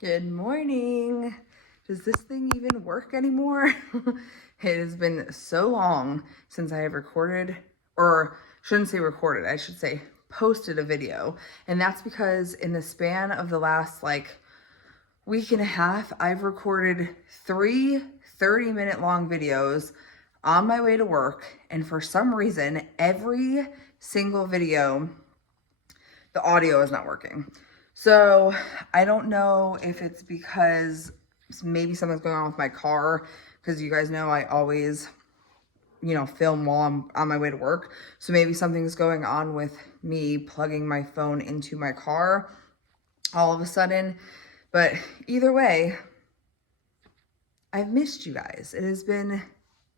Good morning. Does this thing even work anymore? It has been so long since I have recorded, or shouldn't say recorded, I should say posted a video. And that's because in the span of the last week and a half, I've recorded three 30-minute long videos on my way to work. And for some reason, every single video, the audio is not working. So I don't know if it's because maybe something's going on with my car, because you guys know I always, film while I'm on my way to work. So maybe something's going on with me plugging my phone into my car all of a sudden. But either way, I've missed you guys. It has been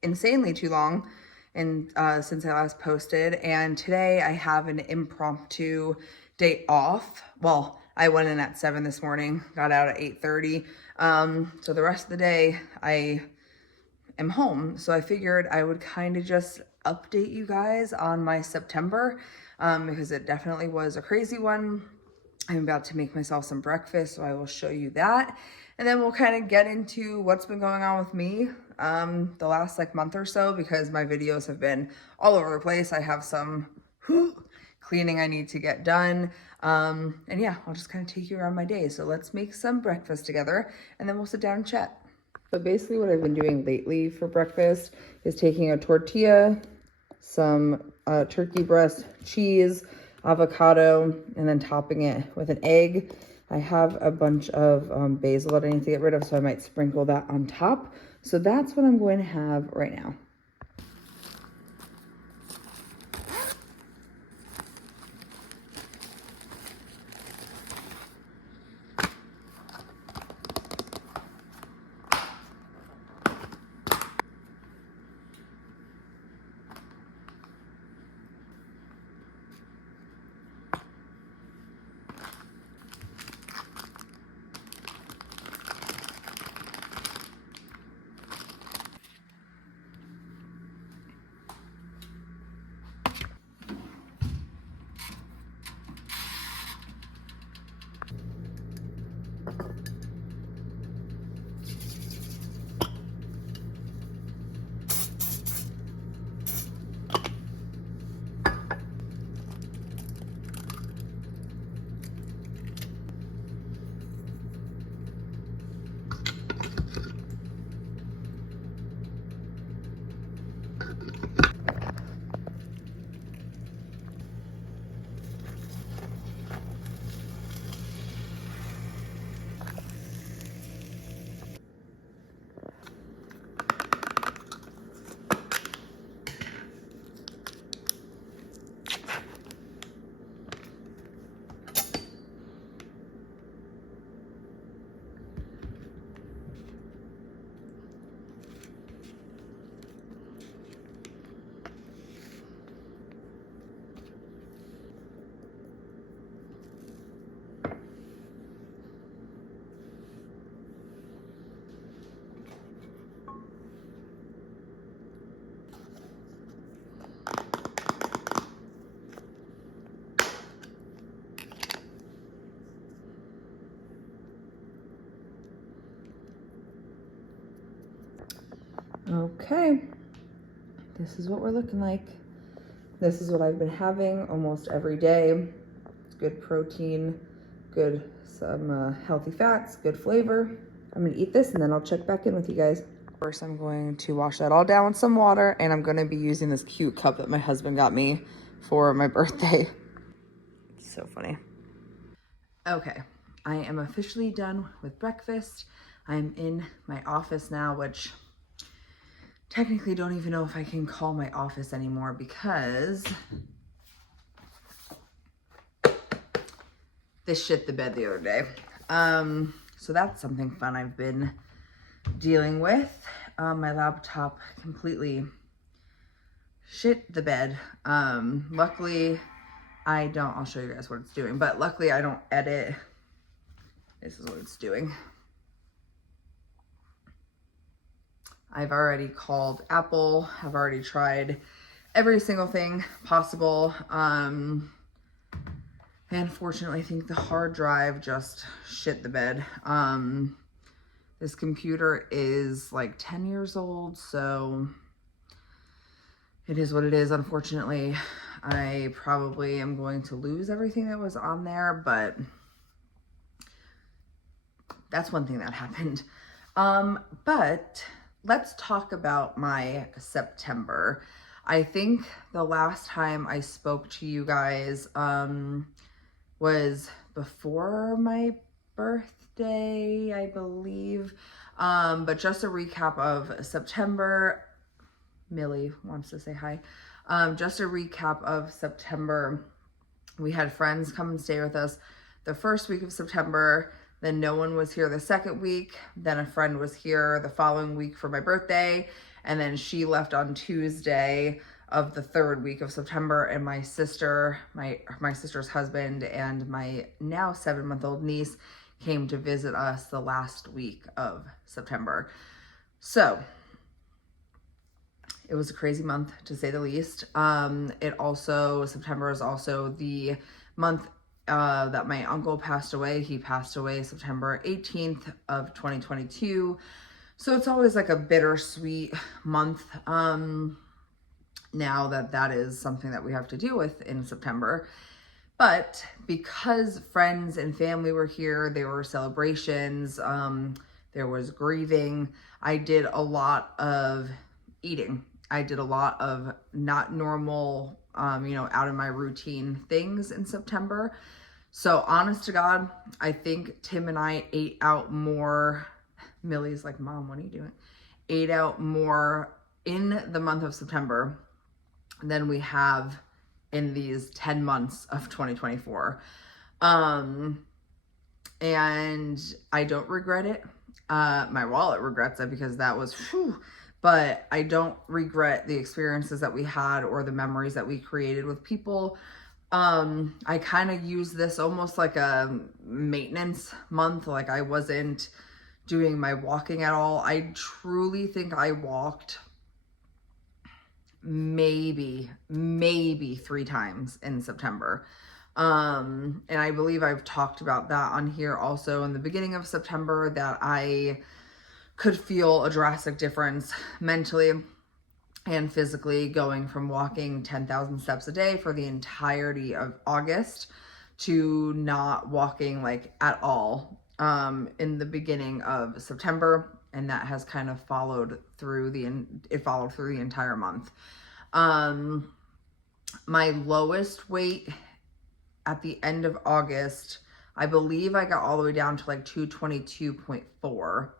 insanely too long and since I last posted, and today I have an impromptu day off. Well, I went in at 7 this morning, got out at 8:30. So the rest of the day I am home. So I figured I would kind of just update you guys on my September, because it definitely was a crazy one. I'm about to make myself some breakfast, so I will show you that. And then we'll kind of get into what's been going on with me the last month or so, because my videos have been all over the place. I have some cleaning I need to get done. And yeah, I'll just kind of take you around my day. So let's make some breakfast together and then we'll sit down and chat. So basically what I've been doing lately for breakfast is taking a tortilla, some turkey breast, cheese, avocado, and then topping it with an egg. I have a bunch of basil that I need to get rid of, so I might sprinkle that on top. So that's what I'm going to have right now. Okay, this is what we're looking like. This is what I've been having almost every day. It's good protein, some healthy fats, good flavor. I'm gonna eat this and then I'll check back in with you guys. First, I'm going to wash that all down with some water, and I'm gonna be using this cute cup that my husband got me for my birthday. It's so funny. Okay, I am officially done with breakfast. I'm in my office now, which technically don't even know if I can call my office anymore because this shit the bed the other day. So that's something fun I've been dealing with. My laptop completely shit the bed. Luckily I'll show you guys what it's doing, but luckily I don't edit. This is what it's doing. I've already called Apple. I've already tried every single thing possible. I unfortunately think the hard drive just shit the bed. This computer is like 10 years old, so it is what it is. Unfortunately, I probably am going to lose everything that was on there, but that's one thing that happened. But let's talk about my September. I think the last time I spoke to you guys was before my birthday, I believe. But just a recap of September. Millie wants to say hi. Just a recap of September. We had friends come and stay with us the first week of September. Then no one was here the second week. Then a friend was here the following week for my birthday. And then she left on Tuesday of the third week of September. And my sister, my sister's husband, and my now 7-month-old niece came to visit us the last week of September. So it was a crazy month, to say the least. September is also the month that my uncle passed away. He passed away September 18th of 2022. So it's always like a bittersweet month now that is something that we have to deal with in September. But because friends and family were here, there were celebrations, there was grieving, I did a lot of eating. I did a lot of not normal, out of my routine things in September. So honest to God, I think Tim and I ate out more. Millie's like, Mom, what are you doing? Ate out more in the month of September than we have in these 10 months of 2024. And I don't regret it. My wallet regrets it because that was, but I don't regret the experiences that we had or the memories that we created with people. I kind of use this almost like a maintenance month. Like I wasn't doing my walking at all. I truly think I walked maybe 3 times in September. And I believe I've talked about that on here also in the beginning of September, that I could feel a drastic difference mentally and physically going from walking 10,000 steps a day for the entirety of August to not walking like at all in the beginning of September. And that has kind of followed through the entire month. My lowest weight at the end of August, I believe I got all the way down to like 222.4.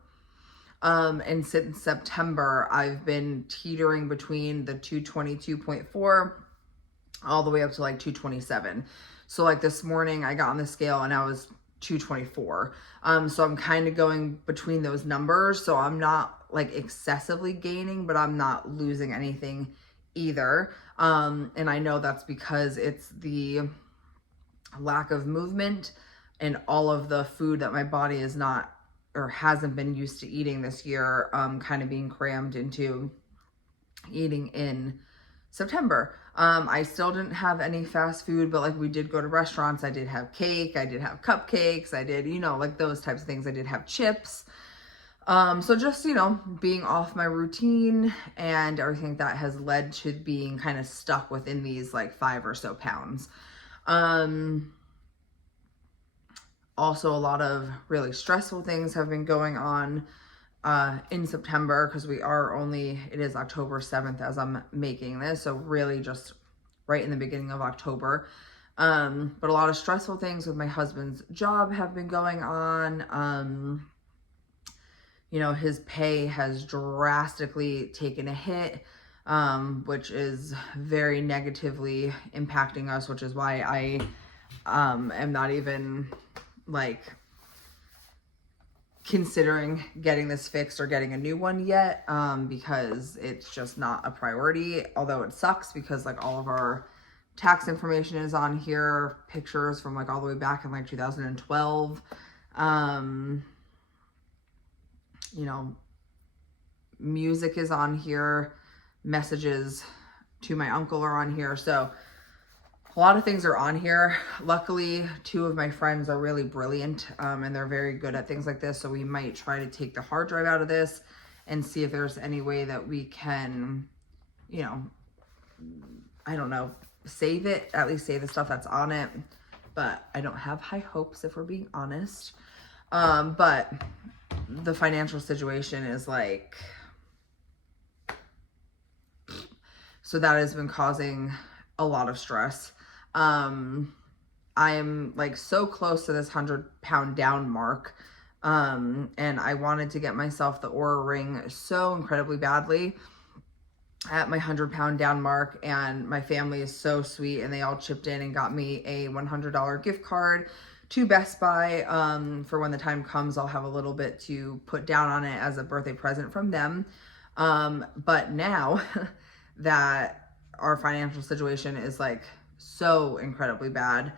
And since September, I've been teetering between the 222.4 all the way up to like 227. So like this morning I got on the scale and I was 224. So I'm kind of going between those numbers. So I'm not like excessively gaining, but I'm not losing anything either. And I know that's because it's the lack of movement and all of the food that my body is not or hasn't been used to eating this year, kind of being crammed into eating in September. I still didn't have any fast food, but like we did go to restaurants. I did have cake. I did have cupcakes. I did, like those types of things. I did have chips. So just, being off my routine and everything that has led to being kind of stuck within these like 5 or so pounds. Also, a lot of really stressful things have been going on in September because it is October 7th as I'm making this. So really just right in the beginning of October. But a lot of stressful things with my husband's job have been going on. His pay has drastically taken a hit, which is very negatively impacting us, which is why I am not even like considering getting this fixed or getting a new one yet, because it's just not a priority, although it sucks because like all of our tax information is on here, pictures from like all the way back in like 2012. Music is on here, messages to my uncle are on here. So a lot of things are on here. Luckily, 2 of my friends are really brilliant, and they're very good at things like this. So we might try to take the hard drive out of this and see if there's any way that we can, you know, I don't know, save it, at least save the stuff that's on it. But I don't have high hopes, if we're being honest. But the financial situation is like, so that has been causing a lot of stress. I'm like so close to this 100-pound down mark. And I wanted to get myself the Oura ring so incredibly badly at my 100-pound down mark. And my family is so sweet, and they all chipped in and got me a $100 gift card to Best Buy. For when the time comes, I'll have a little bit to put down on it as a birthday present from them. But now that our financial situation is like so incredibly bad,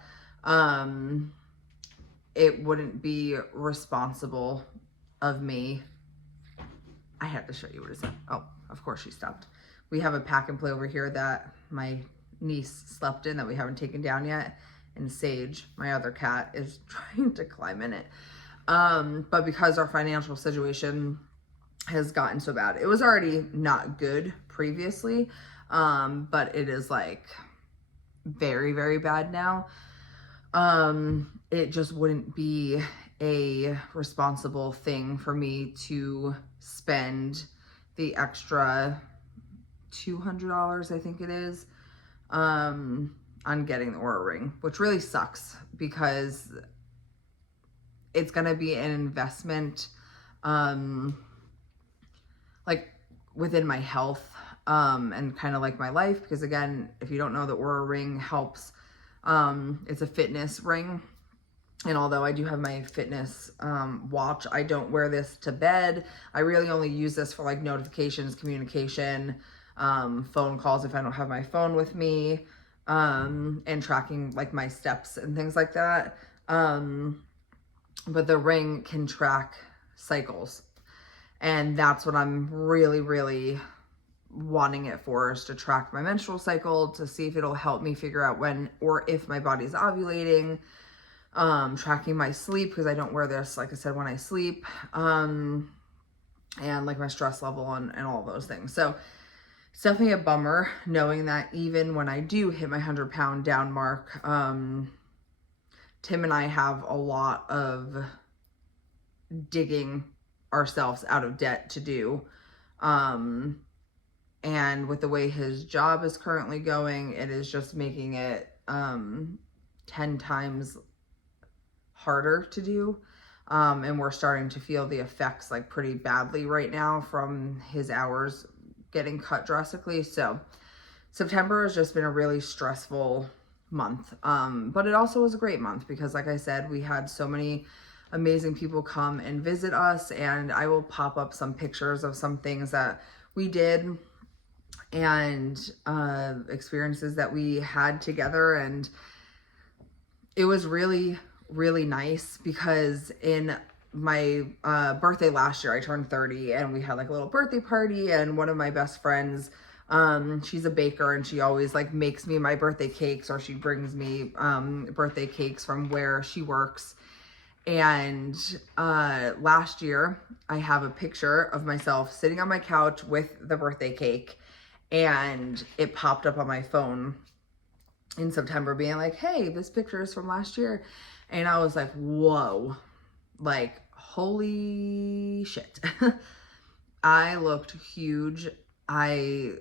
it wouldn't be responsible of me. I had to show you what it said. Oh, of course she stopped. We have a pack and play over here that my niece slept in that we haven't taken down yet. And Sage, my other cat, is trying to climb in it. But because our financial situation has gotten so bad, it was already not good previously, but it is like very, very bad now. It just wouldn't be a responsible thing for me to spend the extra $200, I think it is, on getting the Oura ring, which really sucks because it's going to be an investment, like within my health, and kind of like my life, because again, if you don't know, the Oura ring helps. It's a fitness ring. And although I do have my fitness watch, I don't wear this to bed. I really only use this for like notifications, communication, phone calls if I don't have my phone with me, and tracking like my steps and things like that. But the ring can track cycles. And that's what I'm really, really wanting it for, is to track my menstrual cycle, to see if it'll help me figure out when or if my body's ovulating. Tracking my sleep, because I don't wear this, like I said, when I sleep, and like my stress level and all those things. So it's definitely a bummer knowing that even when I do hit my 100-pound down mark, Tim and I have a lot of digging ourselves out of debt to do. And with the way his job is currently going, it is just making it 10 times harder to do. And we're starting to feel the effects like pretty badly right now from his hours getting cut drastically. So September has just been a really stressful month. But it also was a great month because, like I said, we had so many amazing people come and visit us, and I will pop up some pictures of some things that we did and experiences that we had together. And it was really, really nice because in my birthday last year, I turned 30, and we had like a little birthday party, and one of my best friends, she's a baker, and she always like makes me my birthday cakes, or she brings me birthday cakes from where she works. And last year I have a picture of myself sitting on my couch with the birthday cake, and it popped up on my phone in September being like, hey, this picture is from last year. And I was like, whoa, like, holy shit. I looked huge. I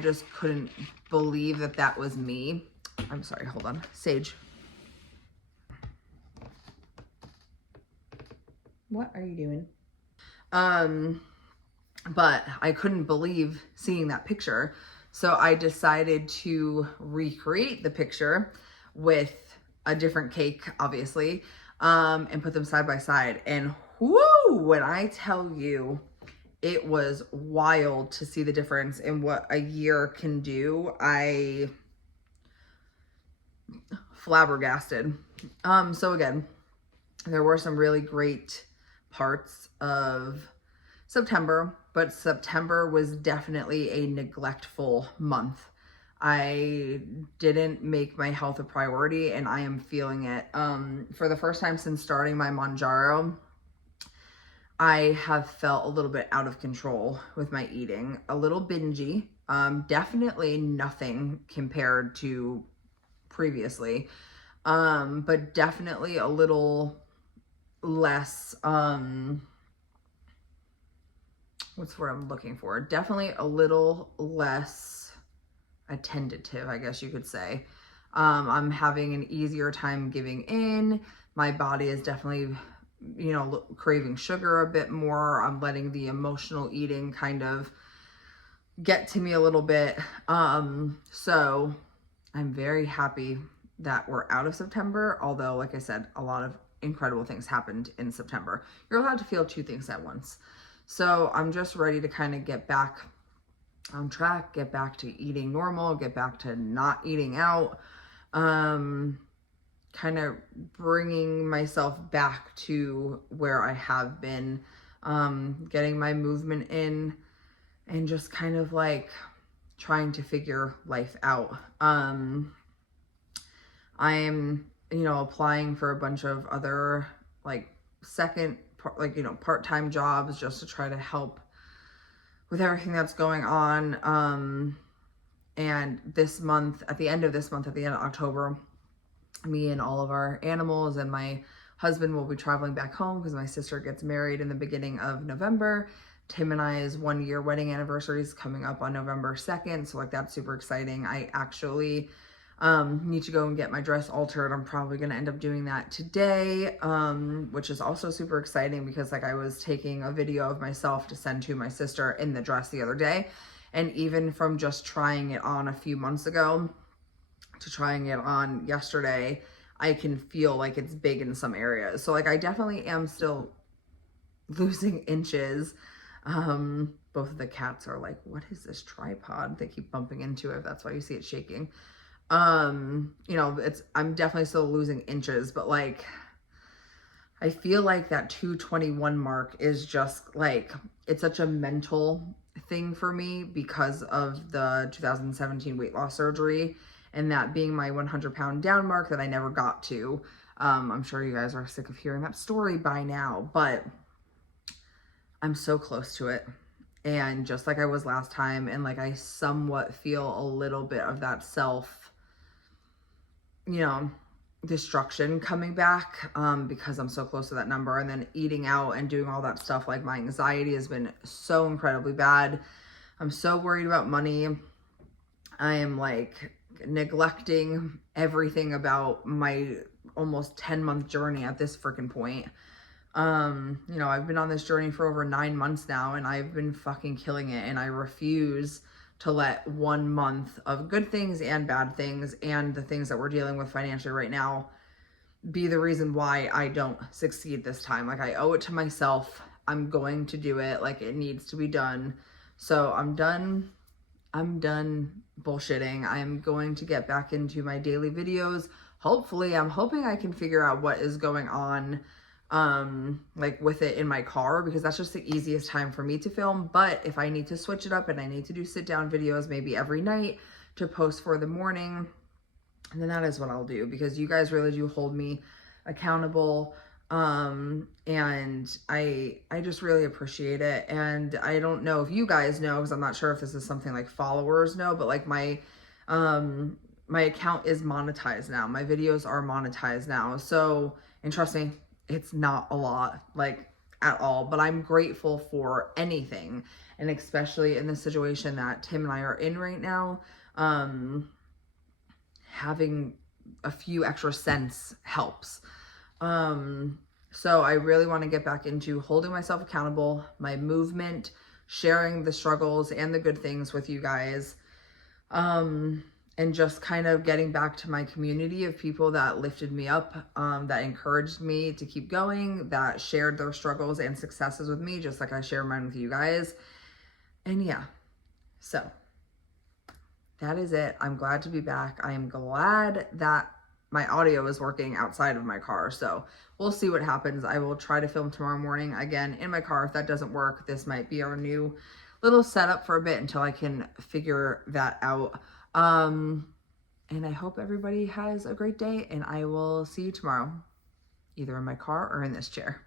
just couldn't believe that that was me. I'm sorry, hold on. Sage. What are you doing? But I couldn't believe seeing that picture. So I decided to recreate the picture with a different cake, obviously, and put them side by side. And whoo, when I tell you, it was wild to see the difference in what a year can do. I flabbergasted. So again, there were some really great parts of September, but September was definitely a neglectful month. I didn't make my health a priority, and I am feeling it. For the first time since starting my Mounjaro, I have felt a little bit out of control with my eating, a little bingy. Definitely nothing compared to previously, but definitely a little less, what's what I'm looking for? Definitely a little less attentive, I guess you could say. I'm having an easier time giving in. My body is definitely, you know, craving sugar a bit more. I'm letting the emotional eating kind of get to me a little bit. So I'm very happy that we're out of September, although, like I said, a lot of incredible things happened in September. You're allowed to feel 2 things at once. So I'm just ready to kind of get back on track, get back to eating normal, get back to not eating out, kind of bringing myself back to where I have been, getting my movement in, and just kind of like trying to figure life out. I am, you know, applying for a bunch of other like part-time jobs just to try to help with everything that's going on. And this month, at the end of October, me and all of our animals and my husband will be traveling back home because my sister gets married in the beginning of November. Tim and I's 1-year wedding anniversary is coming up on November 2nd. So like, that's super exciting. I actually need to go and get my dress altered. I'm probably going to end up doing that today, which is also super exciting because like, I was taking a video of myself to send to my sister in the dress the other day. And even from just trying it on a few months ago to trying it on yesterday, I can feel like it's big in some areas. So like, I definitely am still losing inches. Both of the cats are like, what is this tripod? They keep bumping into it. That's why you see it shaking. You know, I'm definitely still losing inches, but like, I feel like that 221 mark is just like, it's such a mental thing for me because of the 2017 weight loss surgery, and that being my 100-pound down mark that I never got to. I'm sure you guys are sick of hearing that story by now, but I'm so close to it. And just like I was last time, and like, I somewhat feel a little bit of that self, you know, destruction coming back, because I'm so close to that number. And then eating out and doing all that stuff, like my anxiety has been so incredibly bad. I'm so worried about money. I am like neglecting everything about my almost 10-month journey at this freaking point. You know, I've been on this journey for over 9 months now, and I've been fucking killing it. And I refuse to let 1 month of good things and bad things and the things that we're dealing with financially right now be the reason why I don't succeed this time. Like, I owe it to myself. I'm going to do it. Like, it needs to be done. So I'm done bullshitting. I'm going to get back into my daily videos. Hopefully, I'm hoping I can figure out what is going on, like with it in my car, because that's just the easiest time for me to film. But if I need to switch it up and I need to do sit down videos maybe every night to post for the morning, then that is what I'll do, because you guys really do hold me accountable. And I just really appreciate it. And I don't know if you guys know, because I'm not sure if this is something like followers know, but like my account is monetized now. My videos are monetized now. So, and trust me, it's not a lot, like at all, but I'm grateful for anything. And especially in the situation that Tim and I are in right now, having a few extra cents helps. So I really want to get back into holding myself accountable, my movement, sharing the struggles and the good things with you guys. And just kind of getting back to my community of people that lifted me up, that encouraged me to keep going, that shared their struggles and successes with me, just like I share mine with you guys. And yeah, so that is it. I'm glad to be back. I am glad that my audio is working outside of my car. So we'll see what happens. I will try to film tomorrow morning again in my car. If that doesn't work, this might be our new little setup for a bit until I can figure that out. And I hope everybody has a great day, and I will see you tomorrow, either in my car or in this chair.